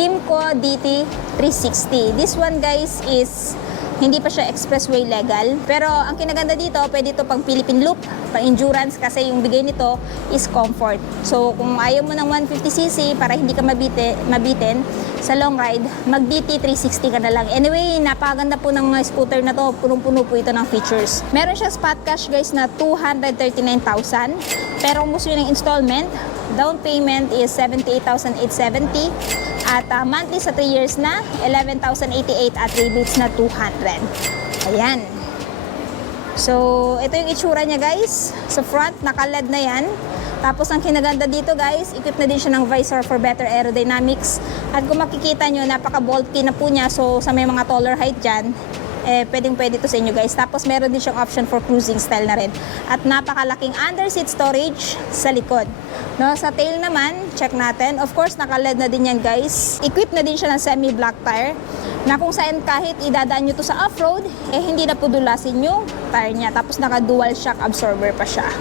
Kymco DT360. This one guys is hindi pa siya expressway legal. Pero ang kinaganda dito, pwede ito pang Philippine Loop, pang endurance kasi yung bigay nito is comfort. So kung ayaw mo ng 150cc para hindi ka mabitin sa long ride, mag DT360 ka na lang. Anyway, napakaganda po ng mga scooter na to. Punong-puno po ito ng features. Meron siya spot cash guys na 239,000. Pero kung gusto nyo ng installment, down payment is 78,870. At monthly sa 3 years na, 11,088 at rebates na 200. Ayan. So, ito yung itsura niya guys. Sa front, naka-LED na yan. Tapos ang kinaganda dito guys, equipped na din siya ng visor for better aerodynamics. At kung makikita nyo, napaka-bulky na po niya. So, sa may mga taller height dyan, pwedeng-pwede to sa inyo guys. Tapos meron din siyang option for cruising style na rin. At napakalaking under-seat storage sa likod. No, sa tail naman, check natin. Of course, naka-LED na din yan guys. Equipped na din siya ng semi-black tire na kung saan kahit idadaan nyo to sa off-road, hindi na pudulasin yung tire niya. Tapos naka-dual shock absorber pa siya.